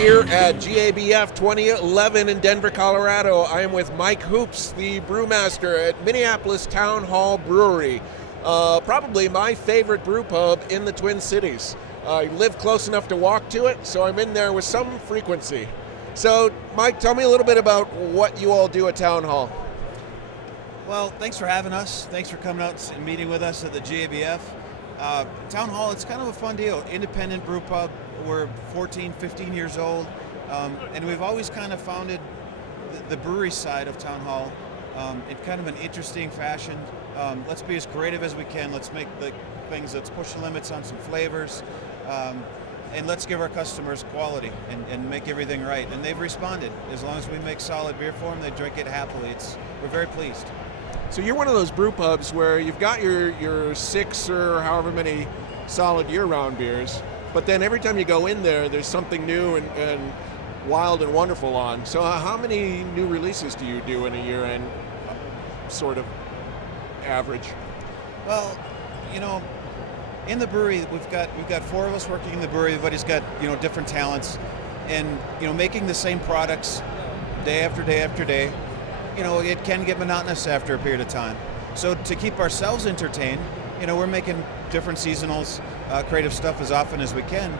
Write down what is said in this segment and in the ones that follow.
here at GABF 2011 in Denver, Colorado. I am with Mike Hoops, the Brewmaster at Minneapolis Town Hall Brewery. Probably my favorite brew pub in the Twin Cities. I live close enough to walk to it, so I'm in there with some frequency. So, Mike, tell me a little bit about what you all do at Town Hall. Well, thanks for having us. Thanks for coming out and meeting with us at the GABF. Town Hall, it's kind of a fun deal. Independent brew pub. We're 14, 15 years old, and we've always kind of founded the brewery side of Town Hall in kind of an interesting fashion. Let's be as creative as we can. Let's make the things, let's push the limits on some flavors, and let's give our customers quality and make everything right. And they've responded. As long as we make solid beer for them, they drink it happily. We're very pleased. So you're one of those brew pubs where you've got your 6 or however many solid year-round beers, but then every time you go in there, there's something new and wild and wonderful on. So how many new releases do you do in a year and sort of average? Well, in the brewery, we've got 4 of us working in the brewery. Everybody's got different talents, and making the same products day after day after day, it can get monotonous after a period of time. So to keep ourselves entertained, we're making different seasonals, creative stuff as often as we can.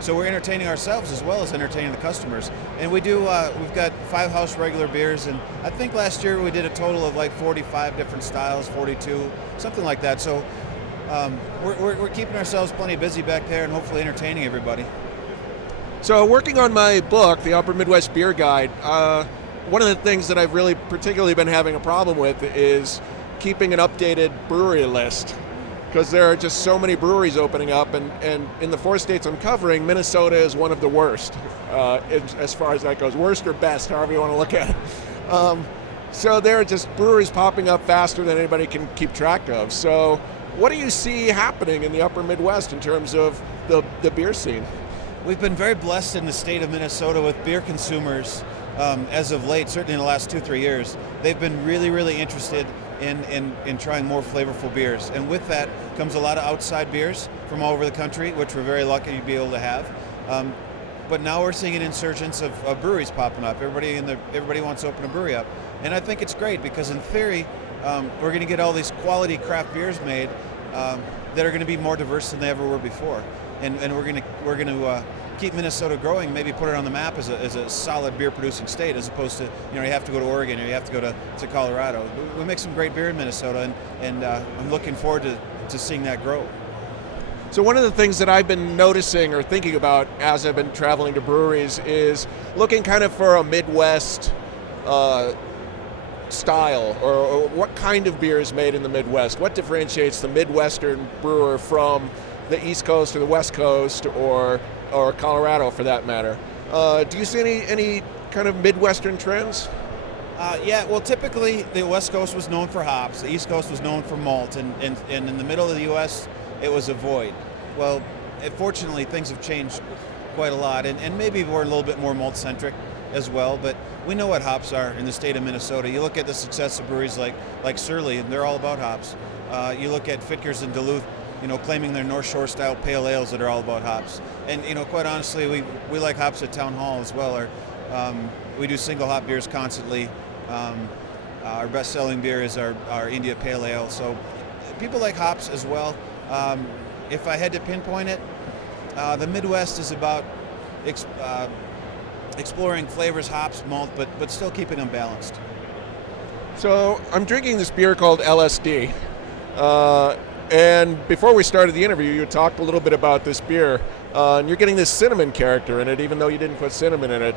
So we're entertaining ourselves as well as entertaining the customers. And we do, we've got 5 house regular beers, and I think last year we did a total of like 45 different styles, 42, something like that. So we're keeping ourselves plenty busy back there and hopefully entertaining everybody. So working on my book, the Upper Midwest Beer Guide, one of the things that I've really particularly been having a problem with is keeping an updated brewery list, because there are just so many breweries opening up, and in the 4 states I'm covering, Minnesota is one of the worst, as far as that goes. Worst or best, however you want to look at it. So there are just breweries popping up faster than anybody can keep track of. So what do you see happening in the Upper Midwest in terms of the beer scene? We've been very blessed in the state of Minnesota with beer consumers as of late, certainly in the last 2-3 years. They've been really, really interested in trying more flavorful beers. And with that comes a lot of outside beers from all over the country, which we're very lucky to be able to have. But now we're seeing an insurgence of breweries popping up. Everybody wants to open a brewery up. And I think it's great because in theory, we're going to get all these quality craft beers made that are going to be more diverse than they ever were before. And we're going to keep Minnesota growing, maybe put it on the map as a solid beer producing state, as opposed to you have to go to Oregon or you have to go to Colorado. We make some great beer in Minnesota, and I'm looking forward to seeing that grow. So one of the things that I've been noticing or thinking about as I've been traveling to breweries is looking kind of for a Midwest style, or what kind of beer is made in the Midwest. What differentiates the Midwestern brewer from the East Coast or the West Coast or Colorado for that matter? Do you see any kind of Midwestern trends? Yeah, well, typically the West Coast was known for hops, the East Coast was known for malt, and in the middle of the U.S. it was a void. Well, fortunately things have changed quite a lot, and maybe we're a little bit more malt-centric as well, but we know what hops are in the state of Minnesota. You look at the success of breweries like Surly, and they're all about hops. You look at Fitker's in Duluth, claiming their North Shore style pale ales that are all about hops. And quite honestly, we like hops at Town Hall as well. We do single hop beers constantly. Our best selling beer is our India Pale Ale. So people like hops as well. If I had to pinpoint it, the Midwest is about exploring flavors, hops, malt, but still keeping them balanced. So I'm drinking this beer called LSD. And before we started the interview, you talked a little bit about this beer, and you're getting this cinnamon character in it, even though you didn't put cinnamon in it.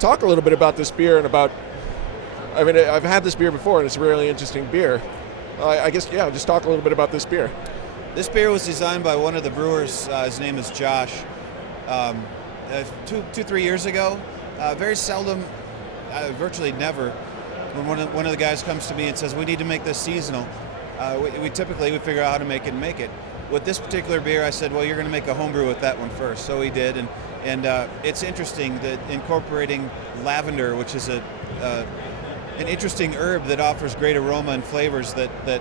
Talk a little bit about this beer and I've had this beer before, and it's a really interesting beer. I guess, just talk a little bit about this beer. This beer was designed by one of the brewers. His name is Josh. 2-3 years ago. Very seldom, virtually never, when one of the guys comes to me and says, we need to make this seasonal, we typically would figure out how to make it. With this particular beer, I said, well, you're going to make a homebrew with that one first. So he did, and it's interesting that incorporating lavender, which is an interesting herb that offers great aroma and flavors that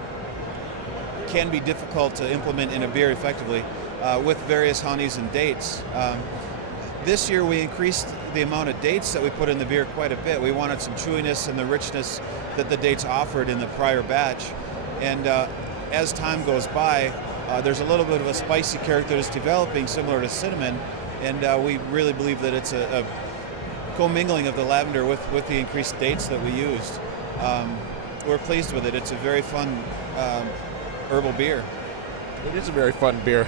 can be difficult to implement in a beer effectively, with various honeys and dates. This year we increased the amount of dates that we put in the beer quite a bit. We wanted some chewiness and the richness that the dates offered in the prior batch. And as time goes by, there's a little bit of a spicy character that's developing, similar to cinnamon, and we really believe that it's a commingling of the lavender with the increased dates that we used. We're pleased with it. It's a very fun herbal beer. It is a very fun beer.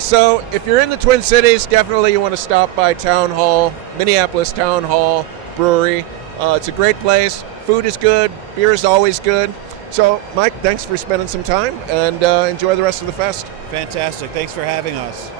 So if you're in the Twin Cities, definitely you want to stop by Town Hall, Minneapolis Town Hall Brewery. It's a great place. Food is good. Beer is always good. So, Mike, thanks for spending some time, and enjoy the rest of the fest. Fantastic. Thanks for having us.